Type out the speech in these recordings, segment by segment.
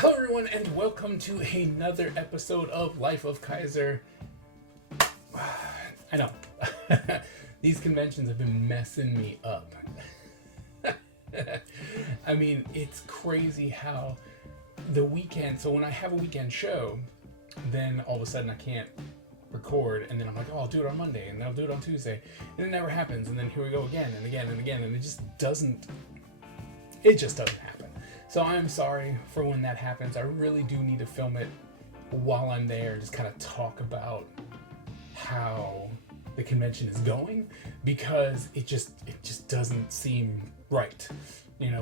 Hello everyone and welcome to another episode of Life of Kaiser. I know, these conventions have been messing me up. I mean, it's crazy how the weekend, so when I have a weekend show, then all of a sudden I can't record, and then I'm like, oh, I'll do it on Monday, and then I'll do it on Tuesday, and it never happens, and then here we go again and again and again, and it just doesn't happen. So I'm sorry for when that happens. I really do need to film it while I'm there and just kind of talk about how the convention is going, because it just doesn't seem right,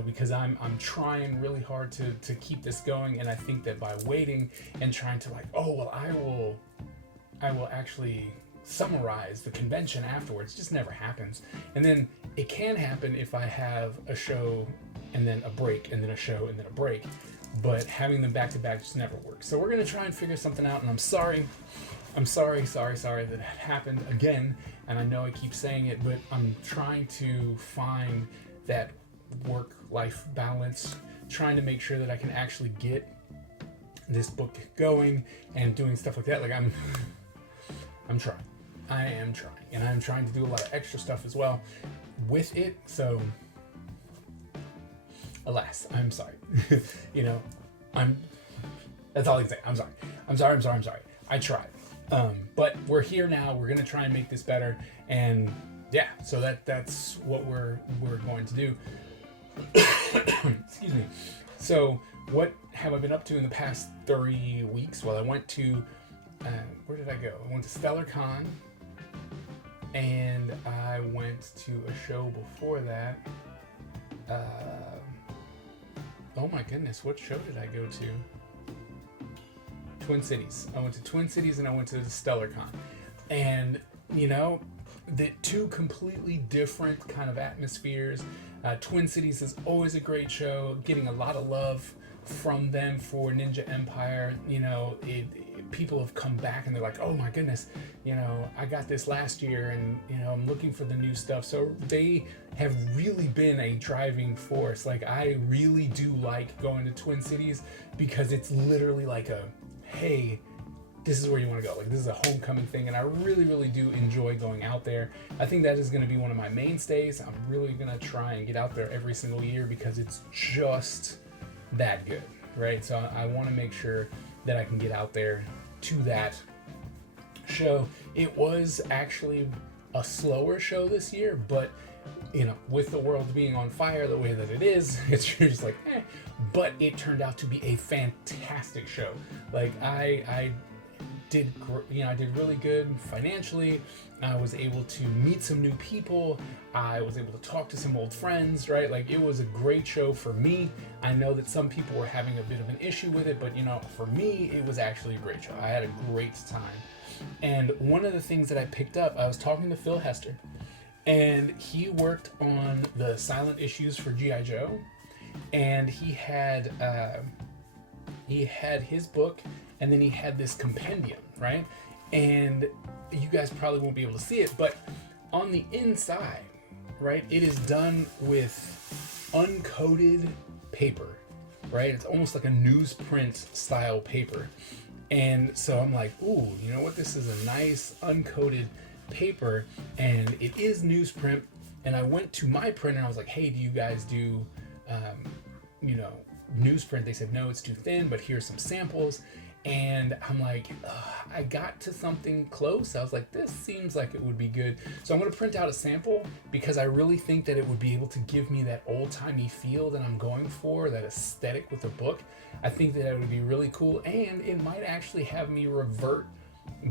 because I'm trying really hard to keep this going, and I think that by waiting and trying to I will actually summarize the convention afterwards, it just never happens. And then it can happen if I have a show and then a break and then a show and then a break, but having them back to back just never works. So we're gonna try and figure something out, and I'm sorry that it happened again, and I know I keep saying it, but I'm trying to find that work-life balance, trying to make sure that I can actually get this book going and doing stuff like that. Like I'm trying. I am trying, and I'm trying to do a lot of extra stuff as well with it. So, alas, I'm sorry. That's all I can say. I'm sorry. I tried. But we're here now. We're gonna try and make this better, and yeah. So that's what we're going to do. Excuse me. So, what have I been up to in the past 3 weeks? Well, I went to where did I go? I went to StellarCon, and I went to a show before that. Oh my goodness, what show did I go to? Twin Cities. I went to Twin Cities and I went to the StellarCon. And, the two completely different kind of atmospheres. Twin Cities is always a great show, getting a lot of love from them for Ninja Empire. People have come back and they're like, oh my goodness, I got this last year, and I'm looking for the new stuff. So they have really been a driving force. Like, I really do like going to Twin Cities, because it's literally like hey, this is where you want to go. Like, this is a homecoming thing, and I really, really do enjoy going out there. I think that is going to be one of my mainstays. I'm really going to try and get out there every single year, because it's just that good, right? So I want to make sure that I can get out there to that show. It was actually a slower show this year, but with the world being on fire the way that it is, it's just like but it turned out to be a fantastic show. Like, I did really good financially. I was able to meet some new people. I was able to talk to some old friends, right? Like, it was a great show for me. I know that some people were having a bit of an issue with it, but for me, it was actually a great show. I had a great time. And one of the things that I picked up, I was talking to Phil Hester, and he worked on the silent issues for G.I. Joe, and he had his book, and then he had this compendium, right? And you guys probably won't be able to see it, but on the inside, right, it is done with uncoated paper, right? It's almost like a newsprint style paper. And so I'm like, ooh, you know what? This is a nice uncoated paper, and it is newsprint. And I went to my printer and I was like, hey, do you guys do, newsprint? They said, no, it's too thin, but here's some samples. And I'm like, I got to something close. I was like, this seems like it would be good. So I'm going to print out a sample, because I really think that it would be able to give me that old-timey feel that I'm going for, that aesthetic with the book. I think that it would be really cool, and it might actually have me revert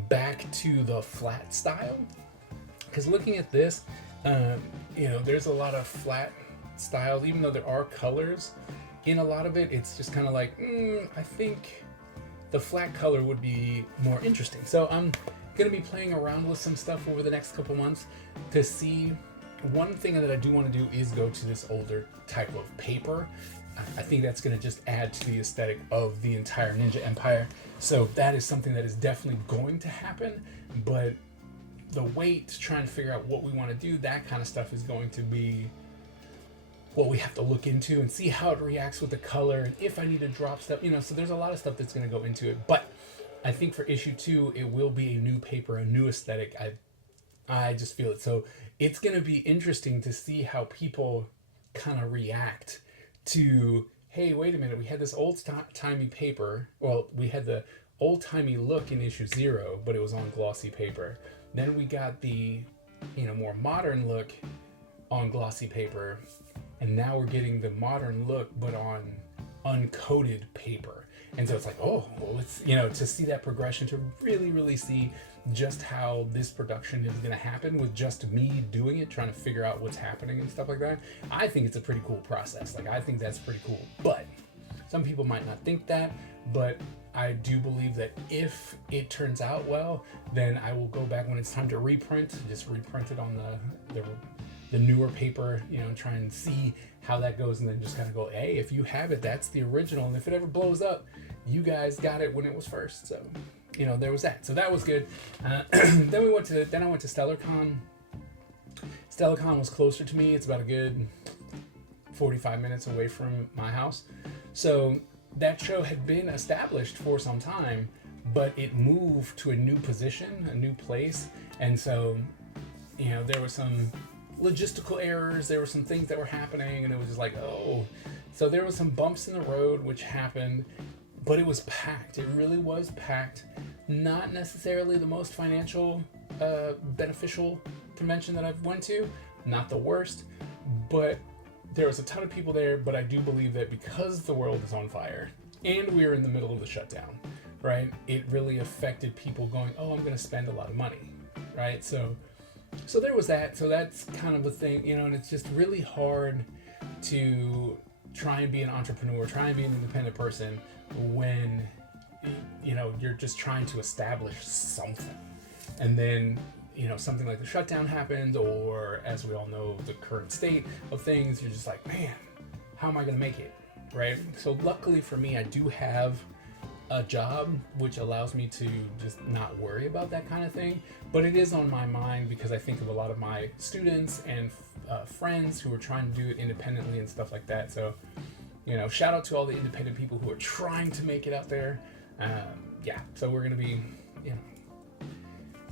back to the flat style. Because looking at this, there's a lot of flat styles, even though there are colors in a lot of it. It's just kind of like, I think the flat color would be more interesting. So I'm going to be playing around with some stuff over the next couple months to see. One thing that I do want to do is go to this older type of paper. I think that's going to just add to the aesthetic of the entire Ninja Empire. So that is something that is definitely going to happen, but the wait to try and figure out what we want to do, that kind of stuff is going to be what we have to look into and see how it reacts with the color, and if I need to drop stuff, so there's a lot of stuff that's going to go into it. But I think for issue 2, it will be a new paper, a new aesthetic. I just feel it. So it's going to be interesting to see how people kind of react to, hey, wait a minute, we had this old-timey paper. Well, we had the old-timey look in issue 0, but it was on glossy paper. Then we got the, more modern look on glossy paper. And now we're getting the modern look, but on uncoated paper. And so it's like, oh, well, it's, to see that progression, to really, really see just how this production is going to happen with just me doing it, trying to figure out what's happening and stuff like that. I think it's a pretty cool process. Like, I think that's pretty cool. But some people might not think that, but I do believe that if it turns out well, then I will go back when it's time to reprint, just reprint it on the newer paper, try and see how that goes, and then just kind of go, hey, if you have it, that's the original, and if it ever blows up, you guys got it when it was first. So, there was that. So that was good. Then I went to StellarCon. StellarCon was closer to me. It's about a good 45 minutes away from my house. So that show had been established for some time, but it moved to a new position, a new place, and so, there was some logistical errors, there were some things that were happening, and it was just like, oh. So there was some bumps in the road which happened, but it was packed. It really was packed. Not necessarily the most financial beneficial convention that I've went to, not the worst, but there was a ton of people there. But I do believe that because the world is on fire and we were in the middle of the shutdown, right, it really affected people going, oh, I'm going to spend a lot of money, right? So there was that. So that's kind of the thing, and it's just really hard to try and be an entrepreneur, try and be an independent person when, you're just trying to establish something. And then, something like the shutdown happens, or as we all know, the current state of things, you're just like, man, how am I going to make it, right? So luckily for me, I do have a job which allows me to just not worry about that kind of thing, but it is on my mind because I think of a lot of my students and friends who are trying to do it independently and stuff like that. So shout out to all the independent people who are trying to make it out there. So we're gonna be,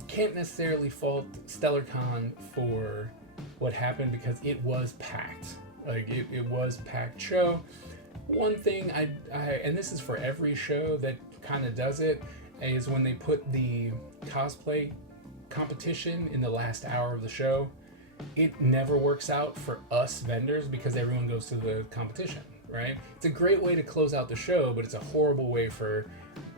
can't necessarily fault StellarCon for what happened because it was packed. Like it was packed show. One thing I and this is for every show that kind of does it, is when they put the cosplay competition in the last hour of the show. It never works out for us vendors because everyone goes to the competition, right? It's a great way to close out the show, but it's a horrible way for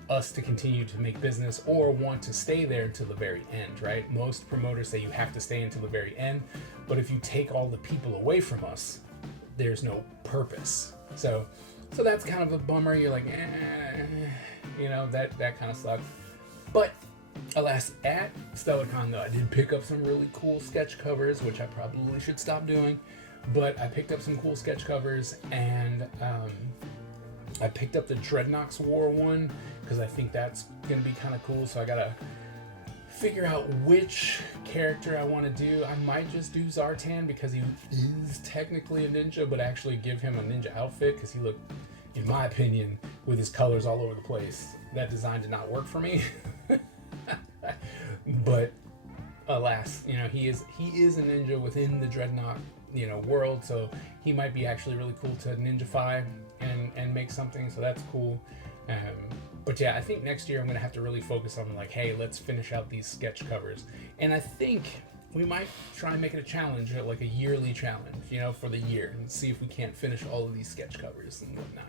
us to continue to make business or want to stay there until the very end, right? Most promoters say you have to stay until the very end, but if you take all the people away from us, there's no purpose. So that's kind of a bummer. You're like, that kind of sucks. But alas, at StellarCon though, I did pick up some really cool sketch covers, which I probably should stop doing. But I picked up some cool sketch covers, and I picked up the Dreadnoks War one because I think that's gonna be kind of cool. So I gotta figure out which character I want to do. I might just do Zartan because he is technically a ninja, but actually give him a ninja outfit because he looked, in my opinion, with his colors all over the place. That design did not work for me. But alas, he is a ninja within the Dreadnought, world, so he might be actually really cool to ninjafy and make something, so that's cool. But yeah, I think next year I'm gonna have to really focus on like, hey, let's finish out these sketch covers. And I think we might try and make it a challenge, like a yearly challenge, for the year, and see if we can't finish all of these sketch covers and whatnot.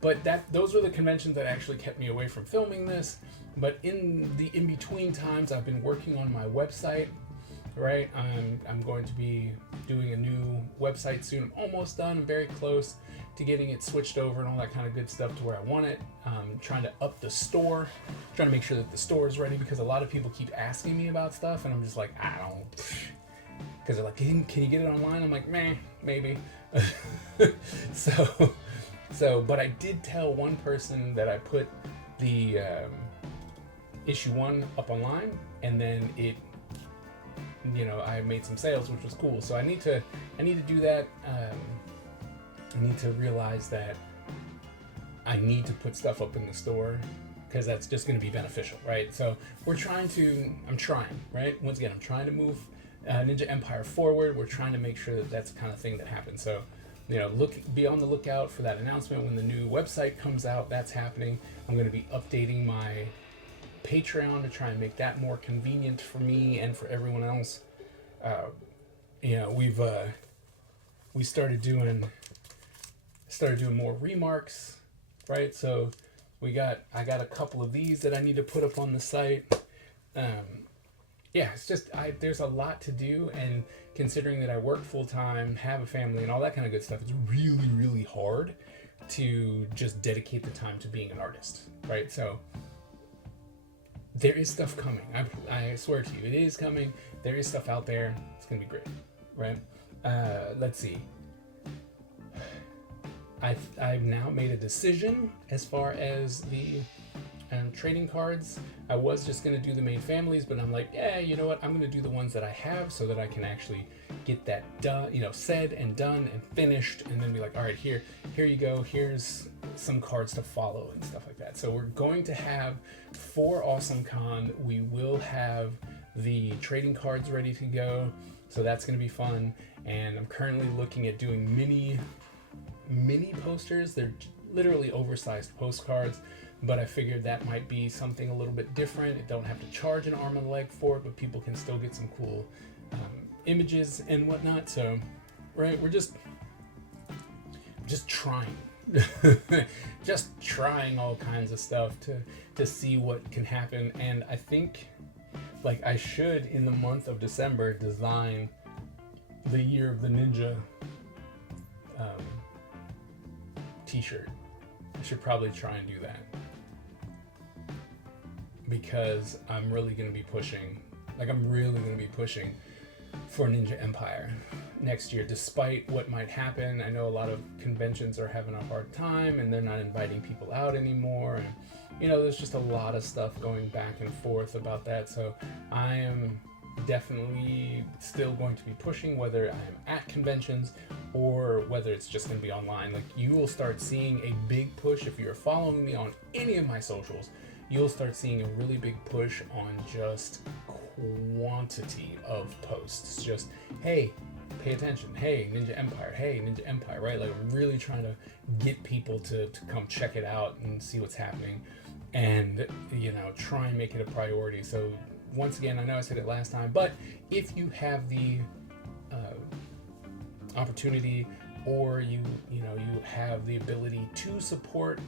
But those were the conventions that actually kept me away from filming this. But in the in-between times, I've been working on my website, right? I'm going to be doing a new website soon. I'm almost done. I'm very close to getting it switched over and all that kind of good stuff to where I want it. Trying to up the store, trying to make sure that the store is ready, because a lot of people keep asking me about stuff, and I'm just like, I don't, because they're like, can you get it online? I'm like, meh, maybe. So, but I did tell one person that I put the issue 1 up online, and then I made some sales, which was cool. So I need to do that. I need to realize that I need to put stuff up in the store, because that's just going to be beneficial, right? So I'm trying, right? Once again, I'm trying to move Ninja Empire forward. We're trying to make sure that that's the kind of thing that happens. So, be on the lookout for that announcement when the new website comes out. That's happening. I'm going to be updating my Patreon to try and make that more convenient for me and for everyone else. We started doing more remarks, right? So I got a couple of these that I need to put up on the site. It's just there's a lot to do, and considering that I work full time, have a family, and all that kind of good stuff, it's really, really hard to just dedicate the time to being an artist, right? So there is stuff coming. I swear to you, it is coming. There is stuff out there. It's gonna be great, right? Let's see. I've now made a decision as far as the trading cards. I was just going to do the main families, but I'm like, you know what? I'm going to do the ones that I have so that I can actually get that done, said and done and finished, and then be like, all right, here you go. Here's some cards to follow and stuff like that. So we're going to have for Awesome Con, we will have the trading cards ready to go. So that's going to be fun. And I'm currently looking at doing mini posters. They're literally oversized postcards, but I figured that might be something a little bit different. It don't have to charge an arm and a leg for it, but people can still get some cool images and whatnot. So, right, we're just trying, just trying all kinds of stuff to see what can happen. And I think, like, I should, in the month of December, design the Year of the Ninja t-shirt. I should probably try and do that, because I'm really going to be pushing for Ninja Empire next year, despite what might happen. I know a lot of conventions are having a hard time and they're not inviting people out anymore, and there's just a lot of stuff going back and forth about that. So I am definitely still going to be pushing, whether I'm at conventions or whether it's just going to be online. Like, you will start seeing a big push if you're following me on any of my socials. You'll start seeing a really big push on just quantity of posts. Just, hey, pay attention. Hey, Ninja Empire. Hey, Ninja Empire, right? Like, I'm really trying to get people to come check it out and see what's happening, and try and make it a priority. So once again, I know I said it last time, but if you have the opportunity, or you have the ability to support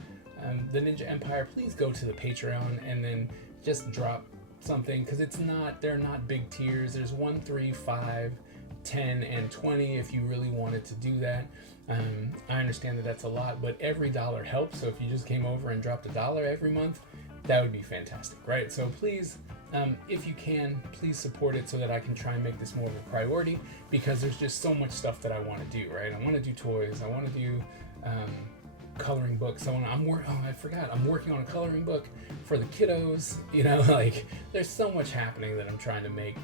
the Ninja Empire, please go to the Patreon and then just drop something, because they're not big tiers. There's 1, 3, 5, 10, and 20 if you really wanted to do that. I understand that that's a lot, but every dollar helps. So if you just came over and dropped $1 every month, that would be fantastic, right? So please, if you can, please support it so that I can try and make this more of a priority, because there's just so much stuff that I want to do, right? I want to do toys. I want to do coloring books. I'm working on a coloring book for the kiddos. Like, there's so much happening that I'm trying to make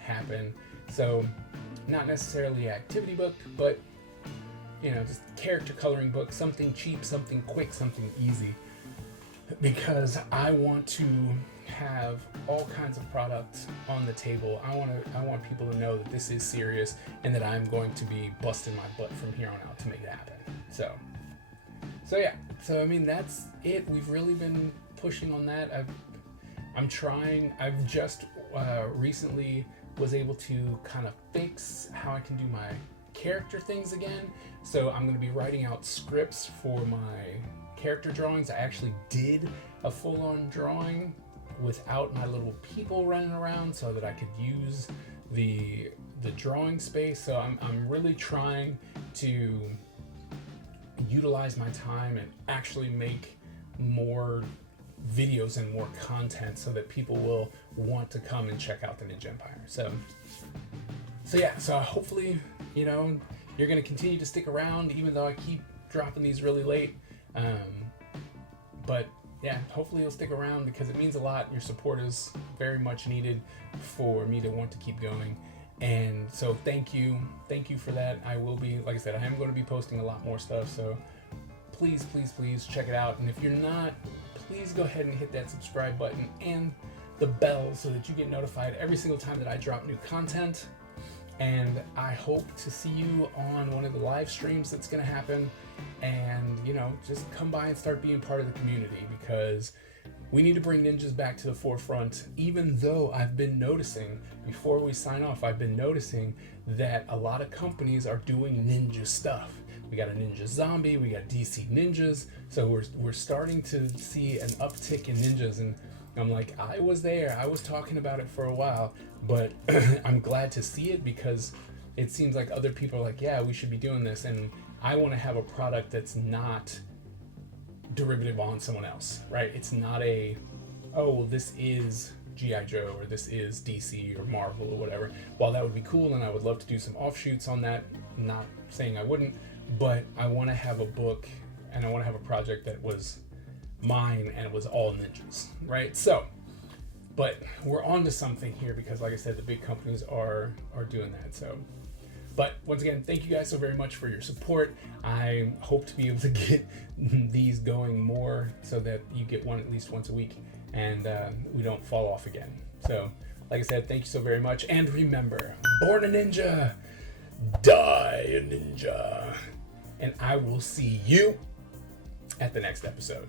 happen. So not necessarily activity book, but just character coloring book, something cheap, something quick, something easy, because I want to have all kinds of products on the table. I want people to know that this is serious and that I'm going to be busting my butt from here on out to make it happen. So I mean, that's it. We've really been pushing on that. I'm trying. I've just recently was able to kind of fix how I can do my character things again. So I'm going to be writing out scripts for my character drawings. I actually did a full-on drawing without my little people running around, so that I could use the drawing space. So I'm really trying to utilize my time and actually make more videos and more content so that people will want to come and check out the Ninja Empire. So hopefully, you're going to continue to stick around, even though I keep dropping these really late. But yeah, hopefully you'll stick around because it means a lot. Your support is very much needed for me to want to keep going. And so thank you for that. I will be, like I said, I am going to be posting a lot more stuff, so please check it out. And if you're not, please go ahead and hit that subscribe button and the bell so that you get notified every single time that I drop new content. And I hope to see you on one of the live streams that's going to happen. And, just come by and start being part of the community, because we need to bring ninjas back to the forefront. Even though I've been noticing, before we sign off, I've been noticing that a lot of companies are doing ninja stuff. We got a ninja zombie, we got DC ninjas. So we're starting to see an uptick in ninjas, and I'm like, I was talking about it for a while, but I'm glad to see it, because it seems like other people are like, yeah, we should be doing this. And I want to have a product that's not derivative on someone else, right? It's not this is G.I. Joe or this is DC or Marvel or whatever. While that would be cool, and I would love to do some offshoots on that, not saying I wouldn't, but I want to have a book and I want to have a project that was mine and it was all ninjas, right? So, but we're on to something here, because like I said, the big companies are doing that. So, but once again, thank you guys so very much for your support. I hope to be able to get these going more so that you get one at least once a week, and we don't fall off again. So, like I said, thank you so very much. And remember, born a ninja, die a ninja. And I will see you at the next episode.